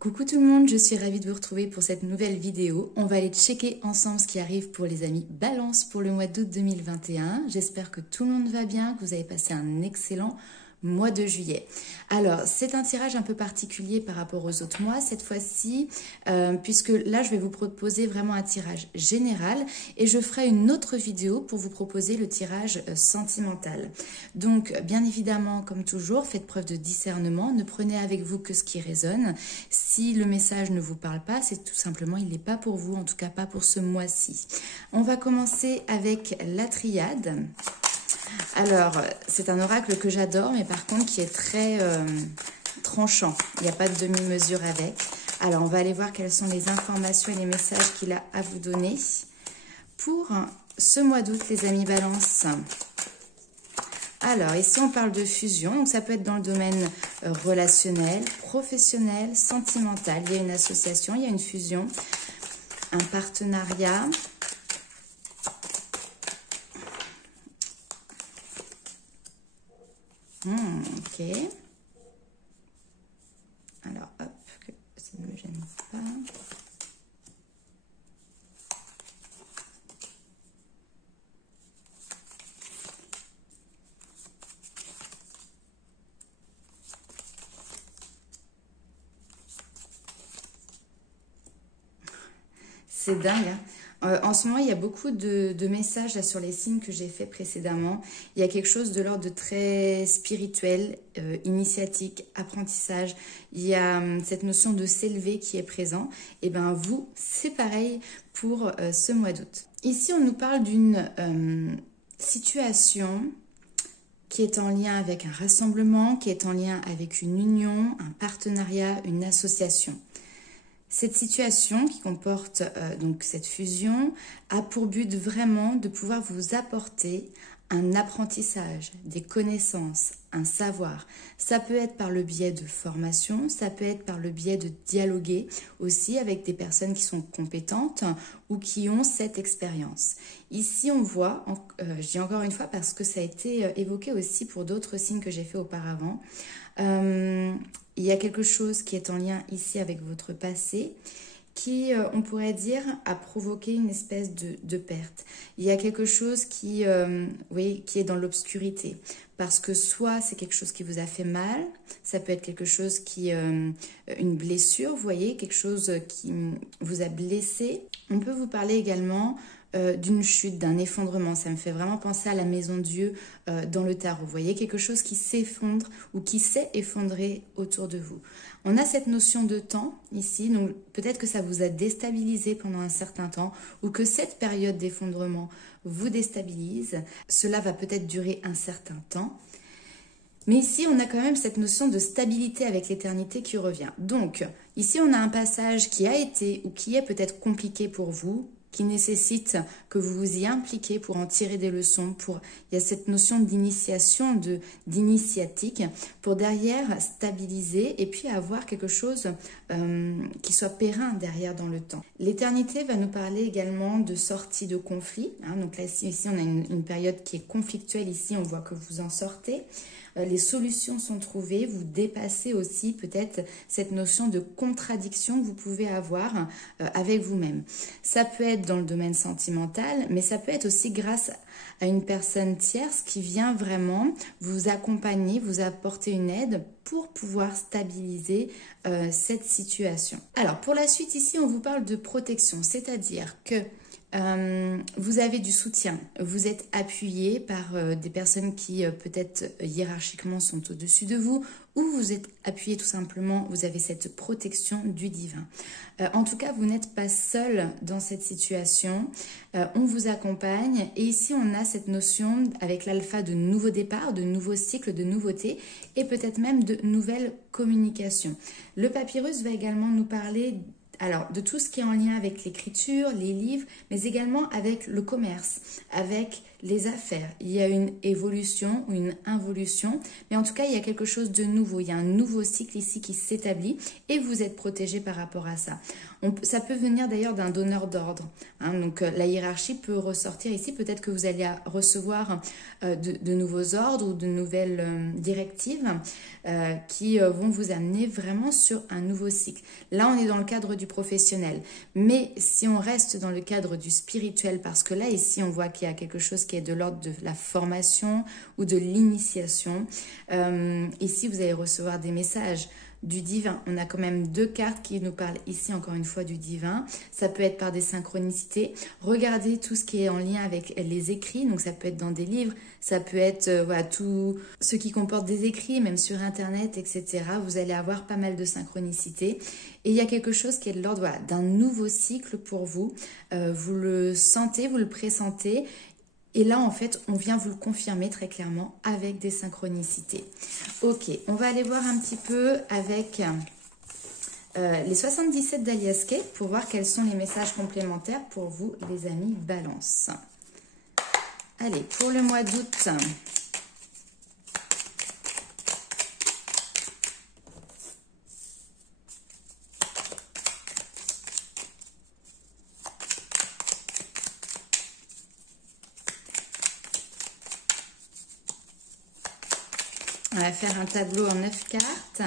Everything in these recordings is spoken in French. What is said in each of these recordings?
Coucou tout le monde, je suis ravie de vous retrouver pour cette nouvelle vidéo. On va aller checker ensemble ce qui arrive pour les amis Balance pour le mois d'août 2021. J'espère que tout le monde va bien, que vous avez passé un excellent mois de juillet. Alors, c'est un tirage un peu particulier par rapport aux autres mois cette fois-ci, puisque là, je vais vous proposer vraiment un tirage général et je ferai une autre vidéo pour vous proposer le tirage sentimental. Donc, bien évidemment, comme toujours, faites preuve de discernement, ne prenez avec vous que ce qui résonne. Si le message ne vous parle pas, c'est tout simplement, il n'est pas pour vous, en tout cas pas pour ce mois-ci. On va commencer avec la triade. Alors, c'est un oracle que j'adore, mais par contre qui est très tranchant. Il n'y a pas de demi-mesure avec. Alors, on va aller voir quelles sont les informations et les messages qu'il a à vous donner pour ce mois d'août, les amis Balance. Alors, ici, on parle de fusion. Donc, ça peut être dans le domaine relationnel, professionnel, sentimental. Il y a une association, il y a une fusion, un partenariat. Ok. Alors, hop, que ça ne me gêne pas. C'est dingue, hein. En ce moment, il y a beaucoup de messages là, sur les signes que j'ai fait précédemment. Il y a quelque chose de l'ordre de très spirituel, initiatique, apprentissage. Il y a cette notion de s'élever qui est présent. Et bien vous, c'est pareil pour ce mois d'août. Ici, on nous parle d'une situation qui est en lien avec un rassemblement, qui est en lien avec une union, un partenariat, une association. Cette situation qui comporte donc cette fusion a pour but vraiment de pouvoir vous apporter un apprentissage, des connaissances, un savoir. Ça peut être par le biais de formation, ça peut être par le biais de dialoguer aussi avec des personnes qui sont compétentes ou qui ont cette expérience. Ici, on voit, je dis encore une fois parce que ça a été évoqué aussi pour d'autres signes que j'ai fait auparavant, il y a quelque chose qui est en lien ici avec votre passé qui, on pourrait dire, a provoqué une espèce de perte. Il y a quelque chose qui, oui, qui est dans l'obscurité. Parce que soit c'est quelque chose qui vous a fait mal, ça peut être quelque chose qui, une blessure, vous voyez, quelque chose qui vous a blessé. On peut vous parler également d'une chute, d'un effondrement. Ça me fait vraiment penser à la maison de Dieu dans le tarot. Vous voyez, quelque chose qui s'effondre ou qui s'est effondré autour de vous. On a cette notion de temps ici, donc peut-être que ça vous a déstabilisé pendant un certain temps ou que cette période d'effondrement vous déstabilise. Cela va peut-être durer un certain temps. Mais ici, on a quand même cette notion de stabilité avec l'éternité qui revient. Donc, ici, on a un passage qui a été ou qui est peut-être compliqué pour vous, qui nécessite que vous vous y impliquez pour en tirer des leçons. Il y a cette notion d'initiation, d'initiatique, pour derrière stabiliser et puis avoir quelque chose qui soit périn derrière dans le temps. L'éternité va nous parler également de sortie de conflit. Hein. Donc là, ici, on a une période qui est conflictuelle. Ici, on voit que vous en sortez. Les solutions sont trouvées, vous dépassez aussi peut-être cette notion de contradiction que vous pouvez avoir avec vous-même. Ça peut être dans le domaine sentimental, mais ça peut être aussi grâce à une personne tierce qui vient vraiment vous accompagner, vous apporter une aide pour pouvoir stabiliser cette situation. Alors pour la suite ici, on vous parle de protection, c'est-à-dire que vous avez du soutien, vous êtes appuyé par des personnes qui peut-être hiérarchiquement sont au-dessus de vous ou vous êtes appuyé tout simplement, vous avez cette protection du divin. En tout cas, vous n'êtes pas seul dans cette situation, on vous accompagne et ici on a cette notion avec l'alpha de nouveau départ, de nouveaux cycles, de nouveautés et peut-être même de nouvelles communications. Le papyrus va également nous parler alors, de tout ce qui est en lien avec l'écriture, les livres, mais également avec le commerce, avec les affaires. Il y a une évolution ou une involution, mais en tout cas, il y a quelque chose de nouveau. Il y a un nouveau cycle ici qui s'établit et vous êtes protégé par rapport à ça. Ça peut venir d'ailleurs d'un donneur d'ordre. Hein, donc la hiérarchie peut ressortir ici. Peut-être que vous allez recevoir de nouveaux ordres ou de nouvelles directives qui vont vous amener vraiment sur un nouveau cycle. Là, on est dans le cadre du professionnel. Mais si on reste dans le cadre du spirituel, parce que là, ici, on voit qu'il y a quelque chose qui est de l'ordre de la formation ou de l'initiation. Ici, vous allez recevoir des messages du divin. On a quand même deux cartes qui nous parlent ici encore une fois du divin. Ça peut être par des synchronicités. Regardez tout ce qui est en lien avec les écrits. Donc ça peut être dans des livres, ça peut être voilà, tout ce qui comporte des écrits, même sur internet, etc. Vous allez avoir pas mal de synchronicités. Et il y a quelque chose qui est de l'ordre voilà, d'un nouveau cycle pour vous. Vous le sentez, vous le pressentez. Et là, en fait, on vient vous le confirmer très clairement avec des synchronicités. Ok, on va aller voir un petit peu avec les 77 d'Alias Kay pour voir quels sont les messages complémentaires pour vous, les amis Balance. Allez, pour le mois d'août. On va faire un tableau en 9 cartes.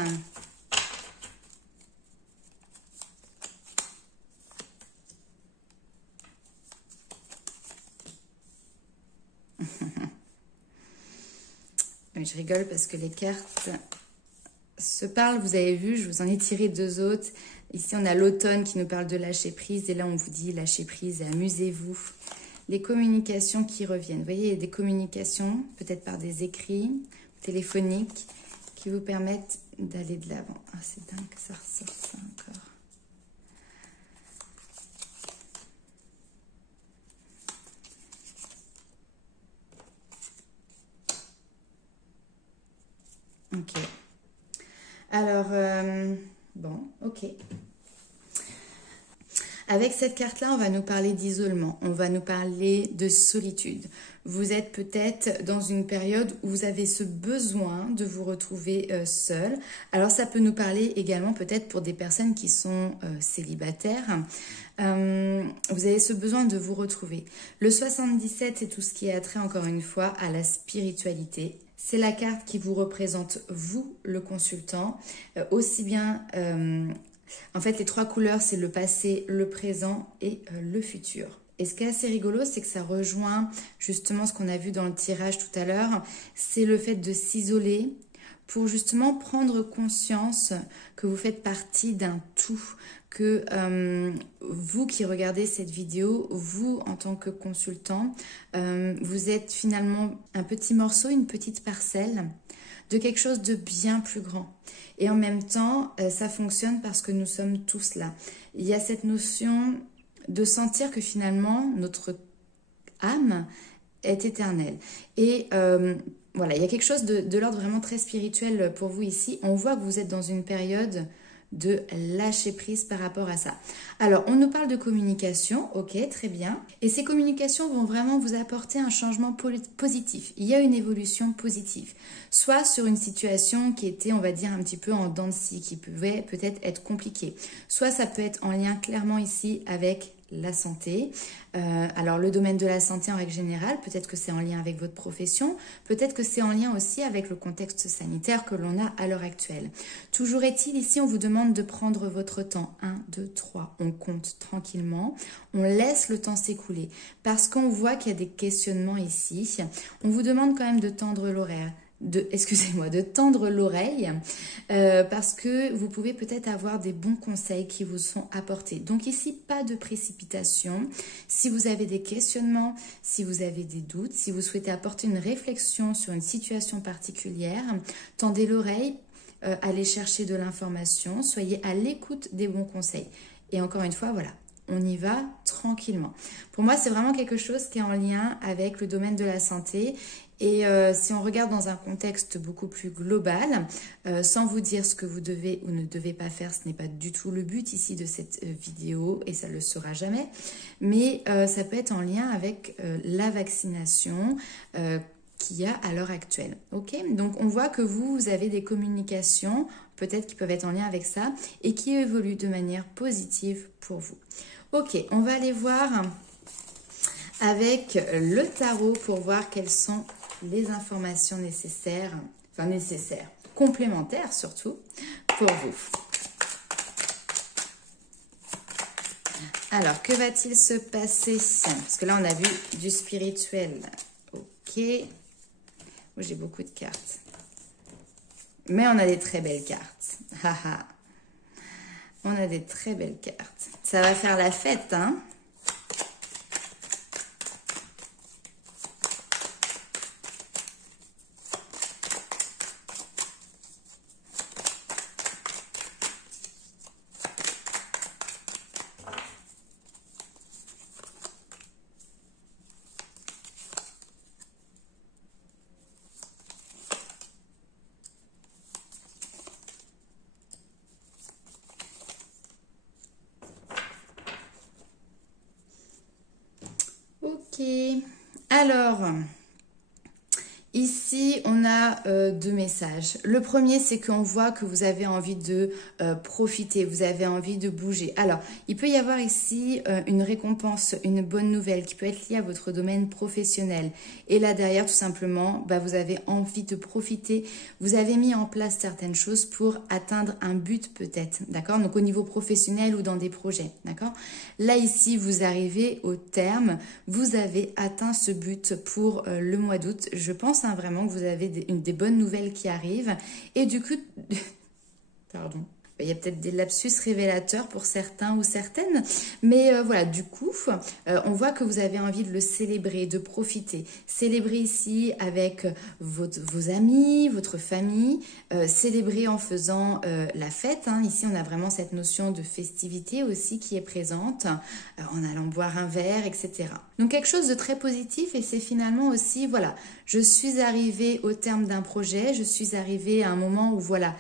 Je rigole parce que les cartes se parlent. Vous avez vu, je vous en ai tiré deux autres. Ici, on a l'automne qui nous parle de lâcher prise. Et là, on vous dit lâcher prise et amusez-vous. Les communications qui reviennent. Vous voyez, il y a des communications, peut-être par des écrits téléphoniques, qui vous permettent d'aller de l'avant. Ah, c'est dingue que ça ressort ça encore. Ok. Alors, bon, ok. Avec cette carte-là, on va nous parler d'isolement, on va nous parler de solitude. Vous êtes peut-être dans une période où vous avez ce besoin de vous retrouver seul. Alors ça peut nous parler également peut-être pour des personnes qui sont célibataires. Vous avez ce besoin de vous retrouver. Le 77, c'est tout ce qui est attrait encore une fois à la spiritualité. C'est la carte qui vous représente, vous, le consultant, aussi bien... en fait, les trois couleurs, c'est le passé, le présent et le futur. Et ce qui est assez rigolo, c'est que ça rejoint justement ce qu'on a vu dans le tirage tout à l'heure. C'est le fait de s'isoler pour justement prendre conscience que vous faites partie d'un tout. Que vous qui regardez cette vidéo, vous en tant que consultant, vous êtes finalement un petit morceau, une petite parcelle de quelque chose de bien plus grand. Et en même temps, ça fonctionne parce que nous sommes tous là. Il y a cette notion de sentir que finalement, notre âme est éternelle. Et voilà, il y a quelque chose de l'ordre vraiment très spirituel pour vous ici. On voit que vous êtes dans une période de lâcher prise par rapport à ça. Alors, on nous parle de communication, ok, très bien. Et ces communications vont vraiment vous apporter un changement positif. Il y a une évolution positive. Soit sur une situation qui était, on va dire, un petit peu en dents de scie, qui pouvait peut-être être compliquée. Soit ça peut être en lien clairement ici avec la santé. Alors le domaine de la santé en règle générale, peut-être que c'est en lien avec votre profession, peut-être que c'est en lien aussi avec le contexte sanitaire que l'on a à l'heure actuelle. Toujours est-il, ici on vous demande de prendre votre temps. 1, 2, 3, on compte tranquillement, on laisse le temps s'écouler parce qu'on voit qu'il y a des questionnements ici. On vous demande quand même de tendre l'oreille. De tendre l'oreille parce que vous pouvez peut-être avoir des bons conseils qui vous sont apportés. Donc ici, pas de précipitation. Si vous avez des questionnements, si vous avez des doutes, si vous souhaitez apporter une réflexion sur une situation particulière, tendez l'oreille, allez chercher de l'information, soyez à l'écoute des bons conseils. Et encore une fois, voilà. On y va tranquillement. Pour moi, c'est vraiment quelque chose qui est en lien avec le domaine de la santé Et si on regarde dans un contexte beaucoup plus global, sans vous dire ce que vous devez ou ne devez pas faire, ce n'est pas du tout le but ici de cette vidéo et ça ne le sera jamais, mais ça peut être en lien avec la vaccination qu'il y a à l'heure actuelle. Ok, donc on voit que vous avez des communications peut-être qui peuvent être en lien avec ça et qui évoluent de manière positive pour vous. Ok, on va aller voir avec le tarot pour voir quelles sont les informations nécessaires, enfin nécessaires, complémentaires surtout, pour vous. Alors, que va-t-il se passer? Parce que là, on a vu du spirituel. Ok. J'ai beaucoup de cartes. Mais on a des très belles cartes. Haha. On a des très belles cartes. Ça va faire la fête, hein? Ok, alors, ici, on a deux messages. Le premier, c'est qu'on voit que vous avez envie de profiter, vous avez envie de bouger. Alors, il peut y avoir ici une récompense, une bonne nouvelle qui peut être liée à votre domaine professionnel. Et là, derrière, tout simplement, bah, vous avez envie de profiter. Vous avez mis en place certaines choses pour atteindre un but peut-être, d'accord? Donc, au niveau professionnel ou dans des projets, d'accord? Là, ici, vous arrivez au terme. Vous avez atteint ce but pour le mois d'août. Je pense vraiment que vous avez des bonnes nouvelles qui arrivent. Et du coup, pardon. Il y a peut-être des lapsus révélateurs pour certains ou certaines, mais voilà, du coup, on voit que vous avez envie de le célébrer, de profiter. Célébrer ici avec vos amis, votre famille, célébrer en faisant la fête. Hein. Ici, on a vraiment cette notion de festivité aussi qui est présente, en allant boire un verre, etc. Donc, quelque chose de très positif et c'est finalement aussi, voilà, je suis arrivée au terme d'un projet, je suis arrivée à un moment où, voilà,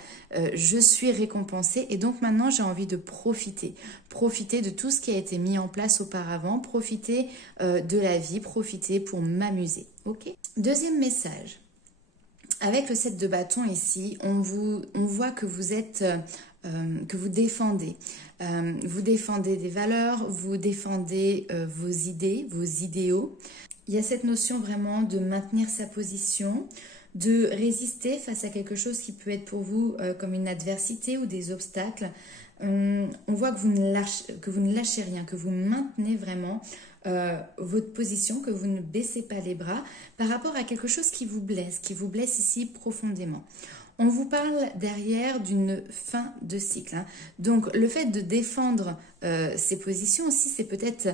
je suis récompensée et donc maintenant j'ai envie de profiter. Profiter de tout ce qui a été mis en place auparavant, profiter de la vie, profiter pour m'amuser. Ok. Deuxième message. Avec le 7 de bâton ici, on voit que vous êtes, que vous défendez. Vous défendez des valeurs, vous défendez vos idées, vos idéaux. Il y a cette notion vraiment de maintenir sa position, de résister face à quelque chose qui peut être pour vous comme une adversité ou des obstacles. On voit que vous ne lâchez rien, que vous maintenez vraiment votre position, que vous ne baissez pas les bras par rapport à quelque chose qui vous blesse ici profondément. On vous parle derrière d'une fin de cycle. Hein. Donc le fait de défendre ces positions aussi, c'est peut-être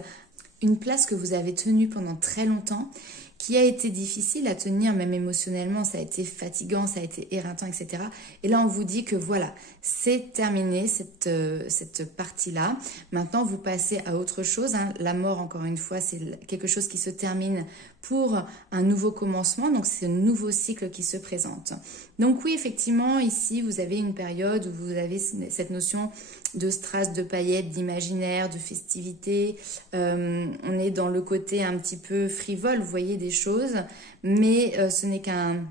une place que vous avez tenue pendant très longtemps, qui a été difficile à tenir, même émotionnellement, ça a été fatigant, ça a été éreintant, etc. Et là, on vous dit que voilà, c'est terminé cette partie-là. Maintenant, vous passez à autre chose. Hein. La mort, encore une fois, c'est quelque chose qui se termine pour un nouveau commencement. Donc, c'est un nouveau cycle qui se présente. Donc oui, effectivement, ici, vous avez une période où vous avez cette notion de strass, de paillettes, d'imaginaire, de festivité. On est dans le côté un petit peu frivole, vous voyez, des choses. Mais ce n'est qu'un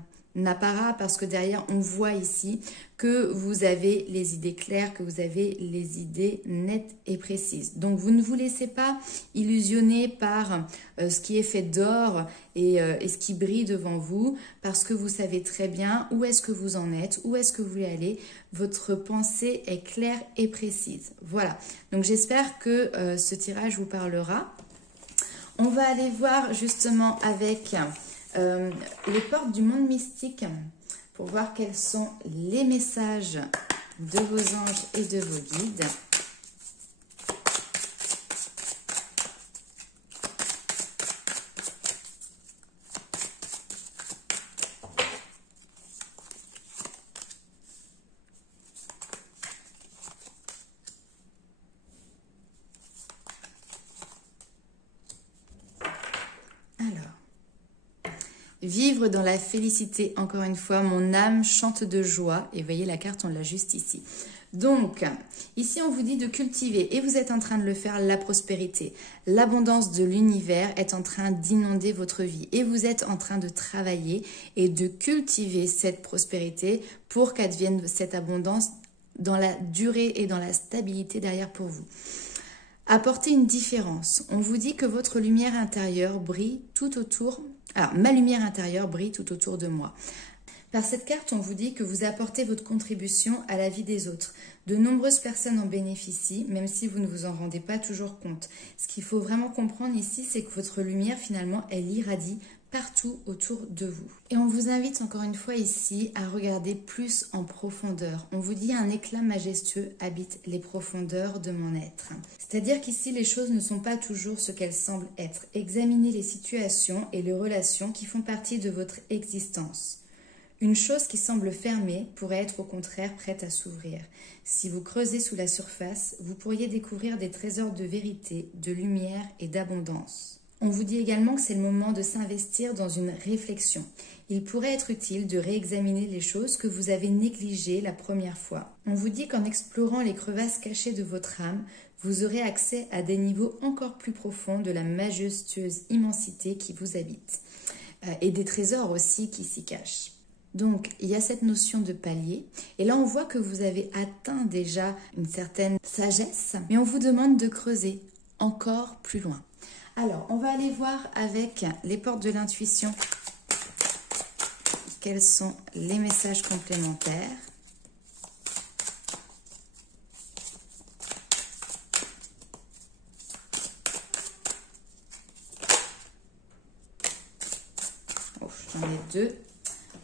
apparat parce que derrière, on voit ici que vous avez les idées claires, que vous avez les idées nettes et précises. Donc, vous ne vous laissez pas illusionner par ce qui est fait d'or et ce qui brille devant vous parce que vous savez très bien où est-ce que vous en êtes, où est-ce que vous voulez aller. Votre pensée est claire et précise. Voilà. Donc, j'espère que ce tirage vous parlera. On va aller voir justement avec les portes du monde mystique pour voir quels sont les messages de vos anges et de vos guides. Vivre dans la félicité, encore une fois, mon âme chante de joie. Et voyez la carte, on l'a juste ici. Donc, ici on vous dit de cultiver, et vous êtes en train de le faire, la prospérité. L'abondance de l'univers est en train d'inonder votre vie et vous êtes en train de travailler et de cultiver cette prospérité pour qu'advienne cette abondance dans la durée et dans la stabilité derrière pour vous. Apportez une différence. On vous dit que votre lumière intérieure brille tout autour. Alors, ma lumière intérieure brille tout autour de moi. Par cette carte, on vous dit que vous apportez votre contribution à la vie des autres. De nombreuses personnes en bénéficient, même si vous ne vous en rendez pas toujours compte. Ce qu'il faut vraiment comprendre ici, c'est que votre lumière, finalement, elle irradie partout autour de vous. Et on vous invite encore une fois ici à regarder plus en profondeur. On vous dit un éclat majestueux habite les profondeurs de mon être. C'est-à-dire qu'ici, les choses ne sont pas toujours ce qu'elles semblent être. Examinez les situations et les relations qui font partie de votre existence. Une chose qui semble fermée pourrait être au contraire prête à s'ouvrir. Si vous creusez sous la surface, vous pourriez découvrir des trésors de vérité, de lumière et d'abondance. On vous dit également que c'est le moment de s'investir dans une réflexion. Il pourrait être utile de réexaminer les choses que vous avez négligées la première fois. On vous dit qu'en explorant les crevasses cachées de votre âme, vous aurez accès à des niveaux encore plus profonds de la majestueuse immensité qui vous habite. Et des trésors aussi qui s'y cachent. Donc, il y a cette notion de palier. Et là, on voit que vous avez atteint déjà une certaine sagesse. Mais on vous demande de creuser encore plus loin. Alors, on va aller voir avec les portes de l'intuition quels sont les messages complémentaires. Oh, j'en ai deux.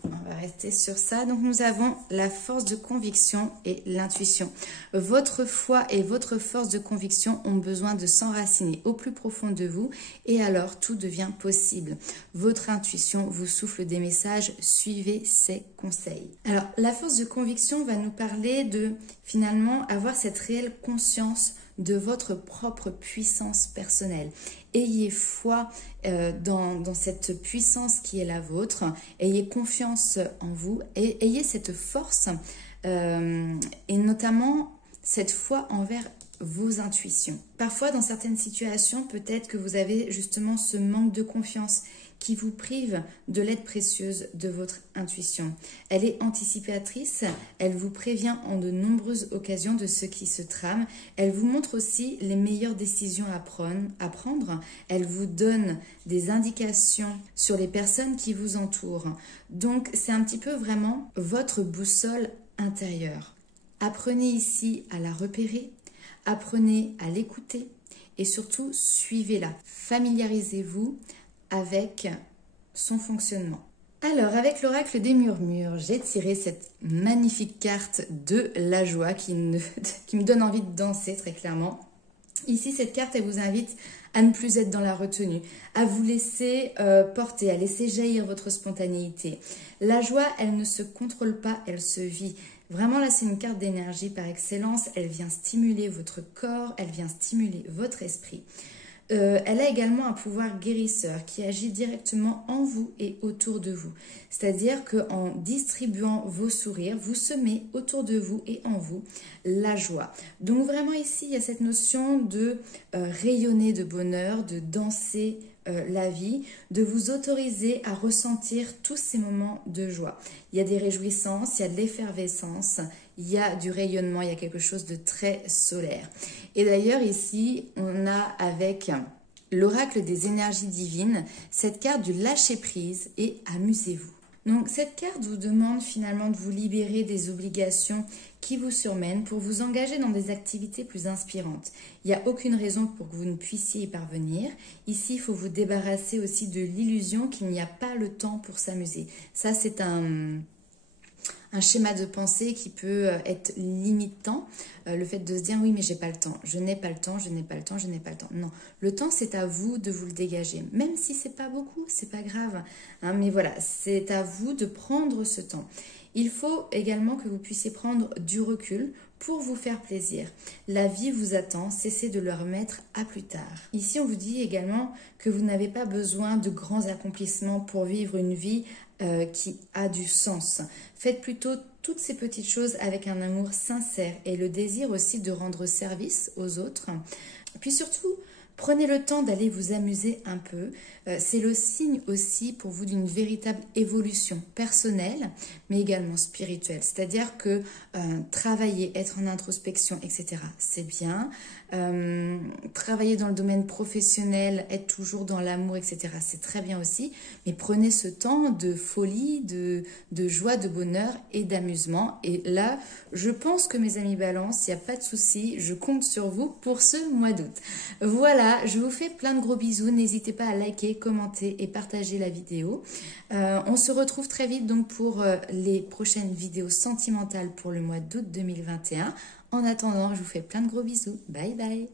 On va rester sur ça. Donc, nous avons la force de conviction et l'intuition. Votre foi et votre force de conviction ont besoin de s'enraciner au plus profond de vous et alors tout devient possible. Votre intuition vous souffle des messages, suivez ses conseils. Alors, la force de conviction va nous parler de finalement avoir cette réelle conscience de votre propre puissance personnelle. Ayez foi dans cette puissance qui est la vôtre. Ayez confiance en vous et ayez cette force et notamment cette foi envers vos intuitions. Parfois, dans certaines situations, peut-être que vous avez justement ce manque de confiance qui vous prive de l'aide précieuse de votre intuition. Elle est anticipatrice, elle vous prévient en de nombreuses occasions de ce qui se trame, elle vous montre aussi les meilleures décisions à prendre, elle vous donne des indications sur les personnes qui vous entourent. Donc, c'est un petit peu vraiment votre boussole intérieure. Apprenez ici à la repérer, apprenez à l'écouter et surtout, suivez-la. Familiarisez-vous avec son fonctionnement. Alors, avec l'oracle des murmures, j'ai tiré cette magnifique carte de la joie qui me donne envie de danser très clairement. Ici, cette carte, elle vous invite à ne plus être dans la retenue, à vous laisser porter, à laisser jaillir votre spontanéité. La joie, elle ne se contrôle pas, elle se vit. Vraiment, là, c'est une carte d'énergie par excellence. Elle vient stimuler votre corps, elle vient stimuler votre esprit. Elle a également un pouvoir guérisseur qui agit directement en vous et autour de vous. C'est-à-dire qu'en distribuant vos sourires, vous semez autour de vous et en vous la joie. Donc vraiment ici, il y a cette notion de rayonner de bonheur, de danser la vie, de vous autoriser à ressentir tous ces moments de joie. Il y a des réjouissances, il y a de l'effervescence, il y a du rayonnement, il y a quelque chose de très solaire. Et d'ailleurs ici, on a avec l'oracle des énergies divines, cette carte du lâcher-prise et amusez-vous. Donc cette carte vous demande finalement de vous libérer des obligations qui vous surmènent pour vous engager dans des activités plus inspirantes. Il n'y a aucune raison pour que vous ne puissiez y parvenir. Ici, il faut vous débarrasser aussi de l'illusion qu'il n'y a pas le temps pour s'amuser. Ça, c'est un schéma de pensée qui peut être limitant, le fait de se dire oui mais j'ai pas le temps, je n'ai pas le temps, je n'ai pas le temps, je n'ai pas le temps. Non, le temps c'est à vous de vous le dégager, même si c'est pas beaucoup, c'est pas grave, hein, mais voilà, c'est à vous de prendre ce temps. Il faut également que vous puissiez prendre du recul pour vous faire plaisir. La vie vous attend, cessez de le remettre à plus tard. Ici, on vous dit également que vous n'avez pas besoin de grands accomplissements pour vivre une vie qui a du sens. Faites plutôt toutes ces petites choses avec un amour sincère et le désir aussi de rendre service aux autres. Puis surtout, prenez le temps d'aller vous amuser un peu. C'est le signe aussi pour vous d'une véritable évolution personnelle, mais également spirituelle. C'est-à-dire que travailler, être en introspection, etc., c'est bien. Travailler dans le domaine professionnel, être toujours dans l'amour, etc., c'est très bien aussi. Mais prenez ce temps de folie, de joie, de bonheur et d'amusement. Et là, je pense que mes amis Balance, il n'y a pas de souci. Je compte sur vous pour ce mois d'août. Voilà, je vous fais plein de gros bisous. N'hésitez pas à liker, commenter et partager la vidéo. On se retrouve très vite donc pour les prochaines vidéos sentimentales pour le mois d'août 2021. En attendant, je vous fais plein de gros bisous. Bye bye.